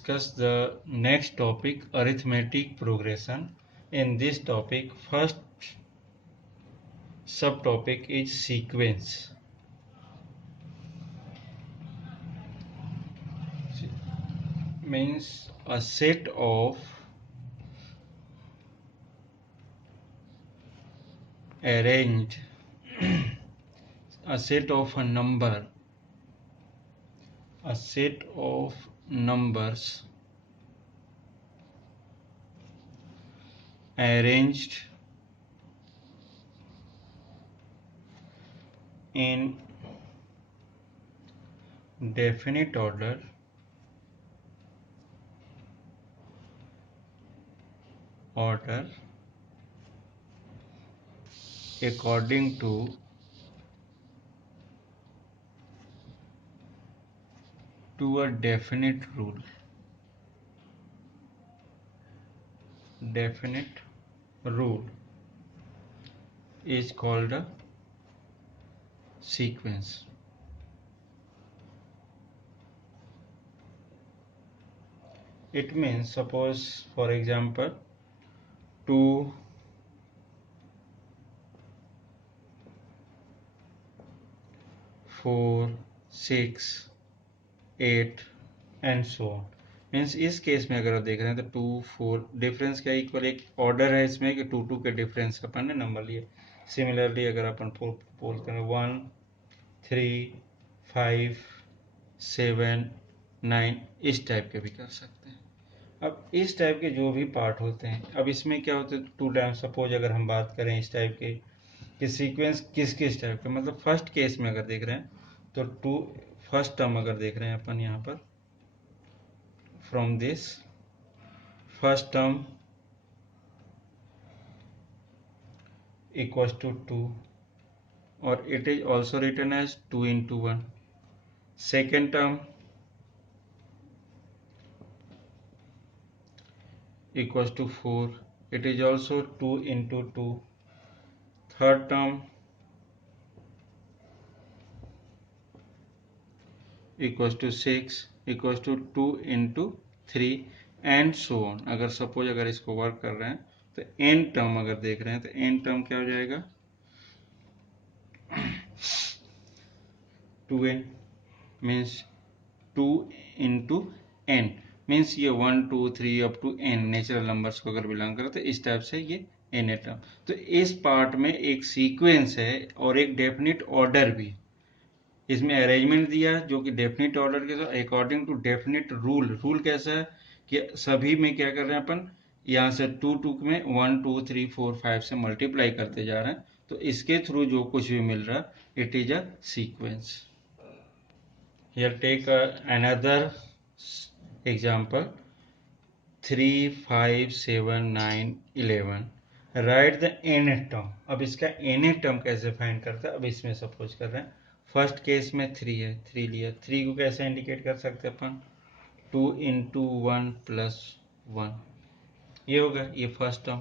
discuss the next topic, arithmetic progression. In this topic, first subtopic is sequence. Means a set of arranged a set of a number, a set of numbers arranged in definite order according to a definite rule. Definite rule is called a sequence. It means, suppose for example 2, 4, 6, 8 and so on. Means इस case में अगर आप देख रहे हैं तो 2, 4 difference क्या equal एक ऑर्डर है इसमें कि 2 2 के डिफरेंस अपन ने नंबर लिए. सिमिलरली अगर अपन पोल करें 1, 3, 5, 7, 9 इस टाइप के भी कर सकते हैं. अब इस टाइप के जो भी पार्ट होते हैं, अब इसमें क्या होता है 2 टाइम. सपोज अगर हम बात करें इस टाइप के कि सीक्वेंस किस किस टाइप के, मतलब फर्स्ट केस में अगर देख रहे हैं तो 2 फर्स्ट टर्म अगर देख रहे हैं अपन यहाँ पर from this first term equals to 2 और it is also written as 2 into 1. Second term equals to 4, it is also 2 into 2. Third term equals to 6 equals to 2 into 3 and so on. अगर suppose अगर इसको work कर रहे हैं तो n term अगर देख रहे हैं तो n टर्म क्या हो जाएगा 2n means 2 into n means ये 1 2 3 up to n natural numbers को अगर बिलोंग करे तो इस टाइप से ये n टर्म. तो इस पार्ट में एक सीक्वेंस है और एक डेफिनिट ऑर्डर भी. इसमें अरेंजमेंट दिया जो कि डेफिनिट ऑर्डर के साथ according to definite rule. Rule कैसा है कि सभी में क्या कर रहे हैं अपन यहाँ से 2 2 में 1 2 3 4 5 से मल्टीप्लाई करते जा रहे हैं. तो इसके थ्रू जो कुछ भी मिल रहा है it is a sequence. Here take another example 3 5 7 9 11. Write the nth term. अब इसका nth टर्म कैसे फाइंड करता है. अब इसमें सपोज कर रहे हैं फर्स्ट केस में 3 है, 3 लिया. 3 को कैसे इंडिकेट कर सकते हैं अपन 2 into 1 plus 1. ये होगा ये फर्स्ट टर्म.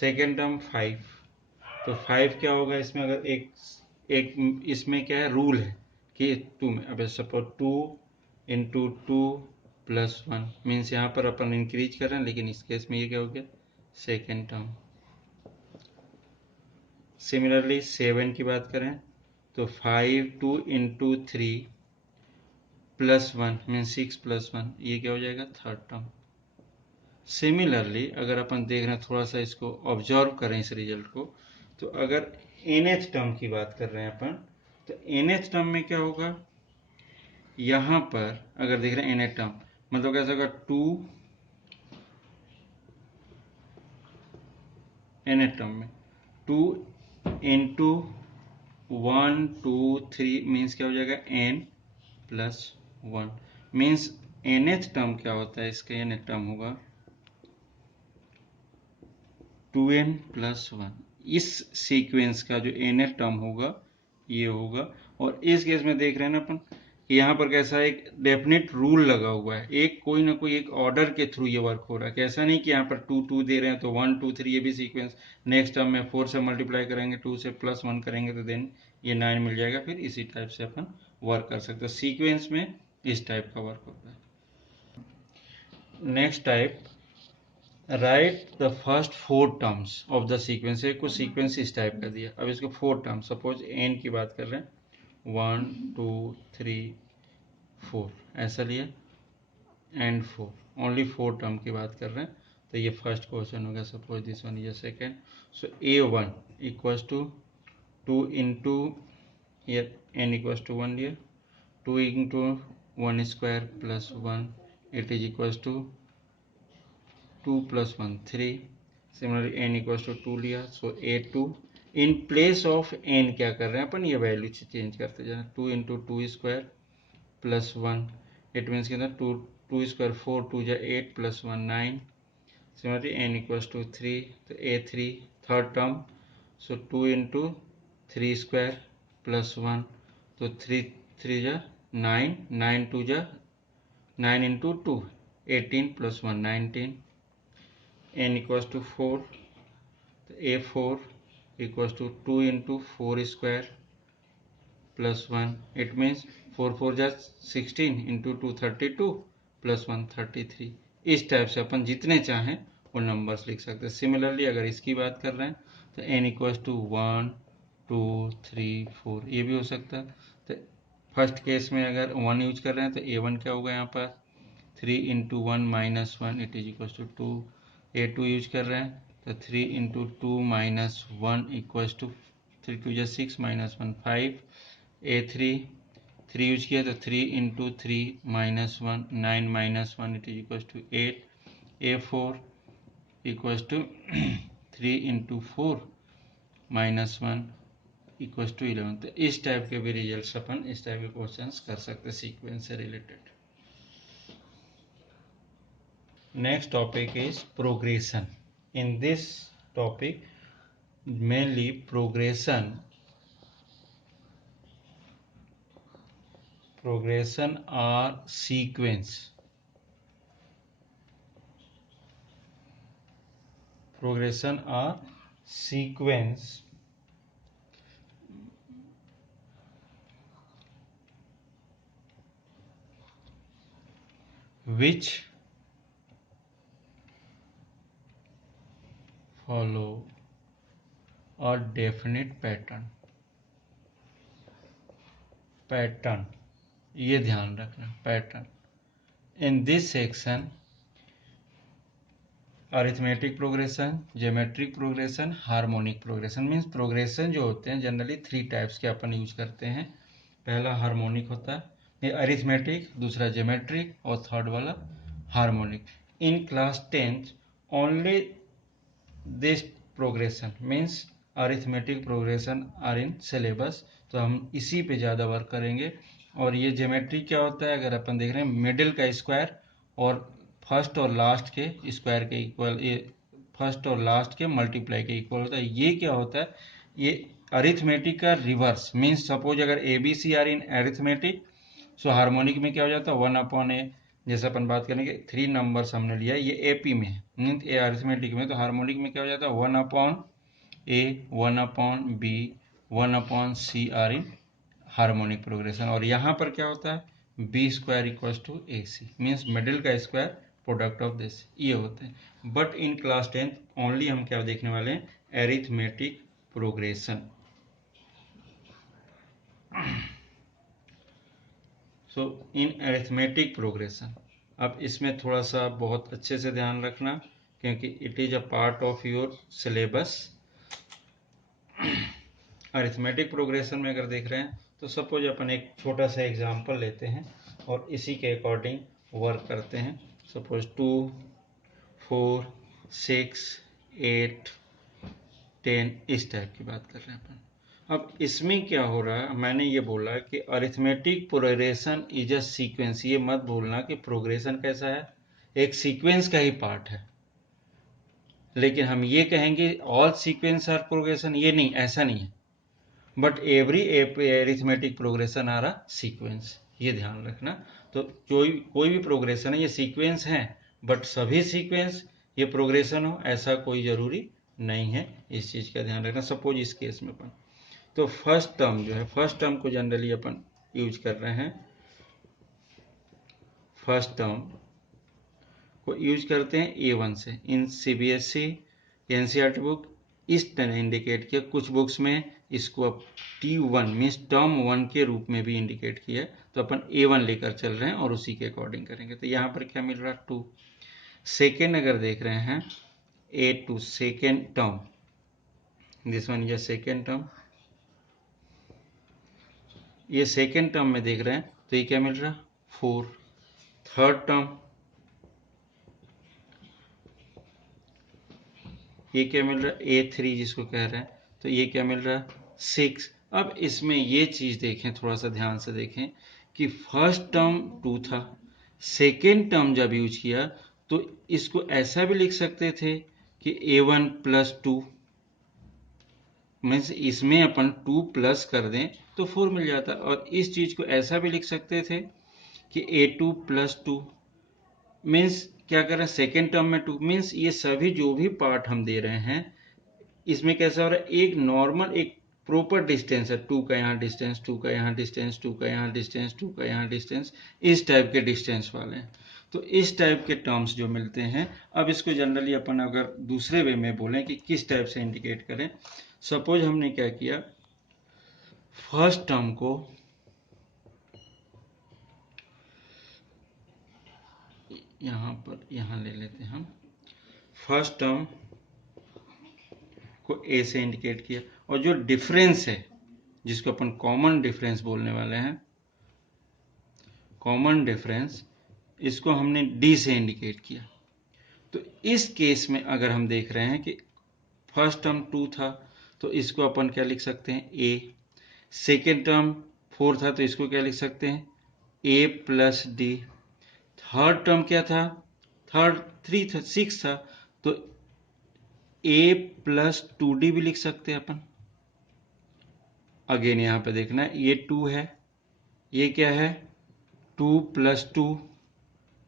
Second term 5. तो 5 क्या होगा इसमें अगर एक इसमें क्या है रूल है कि 2 में अब सपोज 2 into 2 plus 1 मीन्स यहाँ पर अपन इंक्रीज कर रहे हैं लेकिन इस केस में ये क्या हो गया सेकेंड टर्म. सिमिलरली 7 की बात करें तो 5 2 into 3 plus 1 मीन्स 6 plus 1 ये क्या हो जाएगा थर्ड टर्म. सिमिलरली अगर अपन देख रहे हैं थोड़ा सा इसको ऑब्जर्व करें इस रिजल्ट को तो अगर nth टर्म की बात कर रहे हैं अपन तो nth टर्म में क्या होगा यहां पर अगर देख रहे हैं nth टर्म मतलब कैसा होगा 2 nth टर्म में 2 into 1 2 3 मीन्स क्या हो जाएगा n plus 1 means nth term क्या होता है इसका nth टर्म होगा 2n plus 1. इस सीक्वेंस का जो nth टर्म होगा ये होगा. और इस केस में देख रहे हैं ना अपन यहाँ पर कैसा एक डेफिनेट रूल लगा हुआ है. एक कोई ना कोई एक ऑर्डर के थ्रू ये वर्क हो रहा है. कैसा नहीं कि यहाँ पर 2 2 दे रहे हैं तो 1 2 3 ये भी सीक्वेंस. नेक्स्ट टर्म में 4 से मल्टीप्लाई करेंगे 2 से प्लस 1 करेंगे तो देन ये 9 मिल जाएगा. फिर इसी टाइप से अपन वर्क कर सकते हो। सीक्वेंस में इस टाइप का वर्क होता है। Next type, right the first 4 terms of the sequence. कुछ सीक्वेंस इस टाइप का दिया, अब इसको 4 टर्म्स, सपोज एन की बात कर रहे हैं, 1 2 3 4 ऐसा लिया, एंड 4, ओनली 4 टर्म की बात कर रहे हैं। तो ये फर्स्ट क्वेश्चन हो गया, suppose this one is second. So A1 equals to 2 into here n equals to 1 here, 2 into 1 square plus 1, it is equals to 2 plus 1 3. Similarly n equals to 2 लिया, so A2 in place of n क्या कर रहे हैं अपन, ये value change करते जाना, 2 into 2 square plus 1, it means कितना 2 square 4 2 जा 8 plus 1 9. Similarly n equals to 3, तो A3 third term, so 2 into 3 square plus 1, तो 3 3 जा 9, 9 2 जा 9 into 2 18 plus 1 19. n equals to 4, तो A4 equals to 2 into 4 square plus 1, it means 4 4 जा 16 into 2 32 plus 1 33. इस type से अपन जितने चाहें वो नंबर्स लिख सकते हैं। सिमिलरली अगर इसकी बात कर रहे हैं तो n इक्वल्स टू 1 2 3 4 ये भी हो सकता है। तो फर्स्ट केस में अगर 1 यूज कर रहे हैं तो A1 क्या होगा यहाँ पर 3 into 1 minus 1, it is equals to 2. A2 use कर रहे हैं तो 3 into 2 minus 1 इक्वल्स टू 3 2 जा 6 minus 1 5. A3 3 यूज किया तो 3 into 3 minus 1 9 minus 1, it is equals to 8. A4 equals to 3 into 4 minus 1 equals to 11. तो इस टाइप के भी रिजल्ट्स अपन इस टाइप के क्वेश्चंस कर सकते हैं सीक्वेंस से related. Next topic is progression. In this topic mainly progression are sequence. Progression are sequence which follow a definite pattern. ये ध्यान रखना, pattern. In this section arithmetic progression, geometric progression, harmonic progression. Means progression जो होते हैं generally 3 types के अपन use करते हैं। पहला हार्मोनिक होता है, अरिथमेटिक, दूसरा ज्योमेट्रिक और थर्ड वाला harmonic. In class 10th only this progression means arithmetic progression are in syllabus, तो हम इसी पे ज़्यादा वर्क करेंगे। और ये ज्योमेट्री क्या होता है, अगर अपन देख रहे हैं मिडिल का स्क्वायर और फर्स्ट और लास्ट के स्क्वायर के इक्वल, ये फर्स्ट और लास्ट के मल्टीप्लाई के इक्वल होता है। ये क्या होता है, ये अरिथमेटिक का रिवर्स। मीन्स सपोज अगर ABC are in arithmetic, so harmonic में क्या हो जाता है 1/a। जैसे अपन बात करेंगे 3 नंबर्स हमने लिया, ये AP में है, मीन्स ए अरिथमेटिक में, तो हार्मोनिक में क्या हो जाता है 1/a 1/b 1/c are in harmonic progression. और यहाँ पर क्या होता है B² equals to AC, means middle का स्क्वायर प्रोडक्ट ऑफ दिस, ये होते हैं। But in class 10th only हम क्या देखने वाले हैं, एरिथमेटिक प्रोग्रेशन। सो इन एरिथमेटिक प्रोग्रेशन, अब इसमें थोड़ा सा बहुत अच्छे से ध्यान रखना क्योंकि it is a part of your syllabus. Arithmetic progression में अगर देख रहे हैं तो सपोज अपन एक छोटा सा एग्जांपल लेते हैं और इसी के अकॉर्डिंग वर्क करते हैं। सपोज 2 4 6 8 10 इस टाइप की बात कर रहे हैं अपन। अब इसमें क्या हो रहा है, मैंने ये बोला कि arithmetic progression is a sequence. ये मत भूलना कि प्रोग्रेशन कैसा है, एक सीक्वेंस का ही पार्ट है। लेकिन हम ये कहेंगे ऑल सीक्वेंस आर प्रोग्रेशन, ये नहीं, ऐसा नहीं है। But every arithmetic progression are a sequence, ये ध्यान रखना। तो कोई भी प्रोग्रेशन है ये सीक्वेंस है, बट सभी सीक्वेंस ये प्रोग्रेशन हो ऐसा कोई जरूरी नहीं है, इस चीज का ध्यान रखना। सपोज इस केस में अपन तो फर्स्ट टर्म जो है, फर्स्ट टर्म को जनरली अपन यूज कर रहे हैं, फर्स्ट टर्म को यूज करते हैं A1 से। इन CBSE NCERT बुक इस तरह इंडिकेट किया, कुछ बुक्स में इसको अब T1 मीन्स टर्म 1 के रूप में भी इंडिकेट किया, तो अपन A1 लेकर चल रहे हैं और उसी के अकॉर्डिंग करेंगे। तो यहाँ पर क्या मिल रहा है 2। सेकेंड अगर देख रहे हैं A2 second term, this one ये सेकेंड टर्म, ये सेकेंड टर्म में देख रहे हैं तो ये क्या मिल रहा है 4। थर्ड टर्म ये क्या मिल रहा है A3 जिसको कह रहे हैं, तो ये क्या मिल रहा है 6। अब इसमें ये चीज देखें, थोड़ा सा ध्यान से देखें कि फर्स्ट टर्म 2 था, सेकेंड टर्म जब यूज किया तो इसको ऐसा भी लिख सकते थे कि A1 प्लस 2, मीन्स इसमें अपन 2 प्लस कर दें तो 4 मिल जाता, और इस चीज को ऐसा भी लिख सकते थे कि A2 प्लस 2, मीन्स क्या कर रहे हैं सेकेंड टर्म में 2, मीन्स ये सभी जो भी पार्ट हम दे रहे हैं इसमें कैसा हो रहा है, एक नॉर्मल एक प्रॉपर डिस्टेंस है, 2 का यहाँ डिस्टेंस, 2 का यहाँ डिस्टेंस, 2 का यहाँ डिस्टेंस, 2 का यहाँ डिस्टेंस, इस टाइप के डिस्टेंस वाले हैं। तो इस टाइप के टर्म्स जो मिलते हैं, अब इसको जनरली अपन अगर दूसरे वे में बोलें कि किस टाइप से इंडिकेट करें, सपोज हमने क्या किया, फर्स्ट टर्म को यहाँ पर यहाँ ले लेते हैं हम, फर्स्ट टर्म को A से इंडिकेट किया, और जो डिफरेंस है जिसको अपन कॉमन डिफरेंस बोलने वाले हैं, कॉमन डिफरेंस, इसको हमने D से इंडिकेट किया। तो इस केस में अगर हम देख रहे हैं कि फर्स्ट टर्म 2 था तो इसको अपन क्या लिख सकते हैं A, सेकेंड टर्म 4 था तो इसको क्या लिख सकते हैं A plus D, third term क्या था, थर्ड 3 था, 6 था तो A प्लस 2D भी लिख सकते हैं अपन। अगेन यहां पे देखना है ये 2 है, ये क्या है 2 प्लस 2,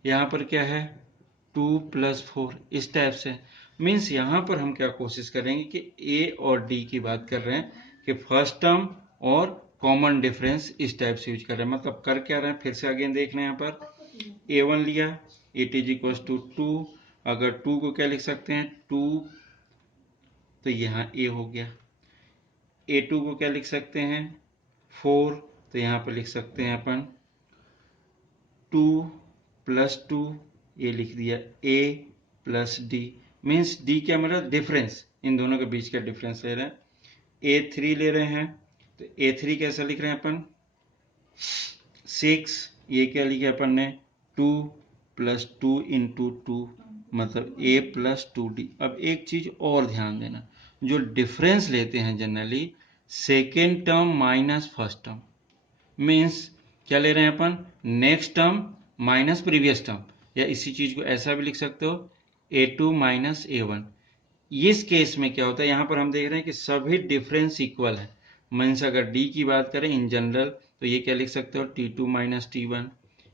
यहां पर क्या है 2 प्लस 4, इस टाइप से। मीन्स यहां पर हम क्या कोशिश करेंगे कि A और D की बात कर रहे हैं कि फर्स्ट टर्म और कॉमन डिफरेंस इस टाइप से यूज कर रहे हैं, मतलब कर क्या रहे हैं, फिर से अगेन देख लें, यहाँ पर A1 लिया, इट इज इक्वल टू 2, अगर 2 को क्या लिख सकते हैं 2, तो यहाँ A हो गया, A2 को क्या लिख सकते हैं 4, तो यहाँ पर लिख सकते हैं अपन 2 प्लस 2, ये लिख दिया A plus D, means D क्या मिला डिफरेंस, इन दोनों के बीच का डिफरेंस ले रहे हैं। A3 ले रहे हैं तो A3 कैसा लिख रहे हैं अपन 6, ये क्या लिखा अपन ने 2 प्लस 2 इंटू 2, मतलब A प्लस 2D। अब एक चीज और ध्यान देना, जो डिफरेंस लेते हैं generally second term minus first term, means क्या ले रहे हैं अपन next term minus previous term, या इसी चीज को ऐसा भी लिख सकते हो A2 माइनस A1। इस केस में क्या होता है, यहां पर हम देख रहे हैं कि सभी डिफरेंस इक्वल है, मीन्स अगर D की बात करें इन जनरल तो ये क्या लिख सकते हो T2 माइनस T1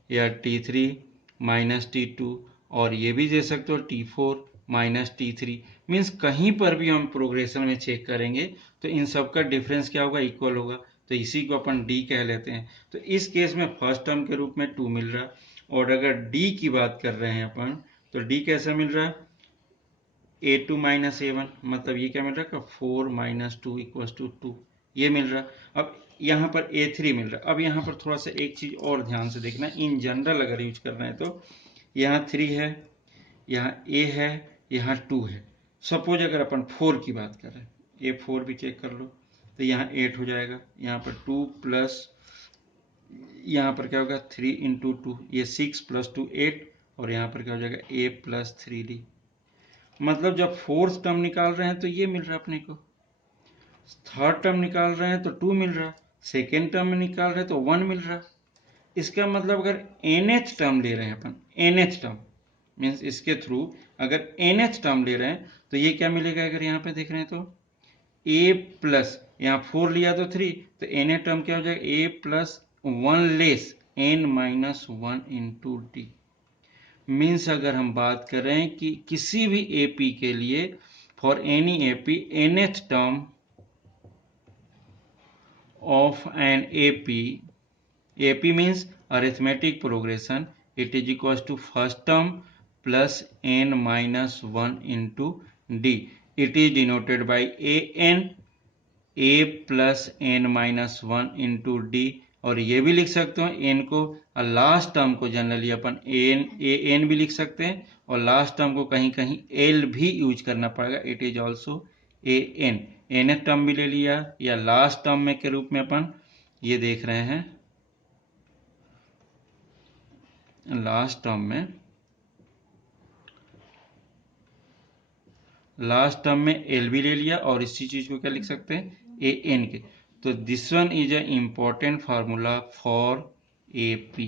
या T3 माइनस T2, और ये भी दे सकते हो T4 माइनस T3। मीन्स कहीं पर भी हम प्रोग्रेशन में चेक करेंगे तो इन सब का डिफरेंस क्या होगा इक्वल होगा, तो इसी को अपन D कह लेते हैं। तो इस केस में फर्स्ट टर्म के रूप में 2 मिल रहा है, और अगर D की बात कर रहे हैं अपन तो D कैसा मिल रहा है A2 माइनस A1, मतलब ये क्या मिल रहा है 4 माइनस 2 इक्वल टू 2, ये मिल रहा है। अब यहाँ पर A3 मिल रहा है। अब यहाँ पर थोड़ा सा एक चीज और ध्यान से देखना, इन जनरल अगर यूज कर रहे हैं तो यहाँ 3 है, यहाँ A है, यहाँ 2 है। सपोज अगर अपन 4 की बात कर रहे हैं, ये 4 भी चेक कर लो तो यहाँ 8 हो जाएगा, यहाँ पर 2 प्लस यहाँ पर क्या होगा 3 इंटू 2, ये 6 प्लस 2 8, और यहाँ पर क्या हो जाएगा A प्लस 3D। मतलब जब फोर्थ टर्म निकाल रहे हैं तो ये मिल रहा है अपने को, थर्ड टर्म निकाल रहे हैं तो 2 मिल रहा, सेकेंड टर्म में निकाल रहे हैं तो 1 मिल रहा। इसका मतलब अगर nth टर्म ले रहे हैं अपन, nth टर्म मीन्स इसके थ्रू अगर nth टर्म ले रहे हैं तो ये क्या मिलेगा, अगर यहाँ पे देख रहे हैं तो a प्लस यहाँ 4 लिया तो 3, तो nth टर्म क्या हो जाएगा a plus 1 less n minus 1 into D. Means अगर हम बात करें कि किसी भी एपी के लिए for any AP nth term of an AP AP means arithmetic progression. It is equals to first term plus n minus 1 into D. It is denoted by an a plus n minus 1 into d, और ये भी लिख सकते हो n को, और last term को generally अपन एन भी लिख सकते हैं, और लास्ट टर्म को कहीं कहीं एल भी यूज करना पड़ेगा. It is also n. N term भी ले लिया, या लास्ट टर्म में के रूप में अपन ये देख रहे हैं, लास्ट टर्म में एल भी ले लिया, और इसी चीज को क्या लिख सकते हैं, ए एन के. तो this one is a important formula for AP.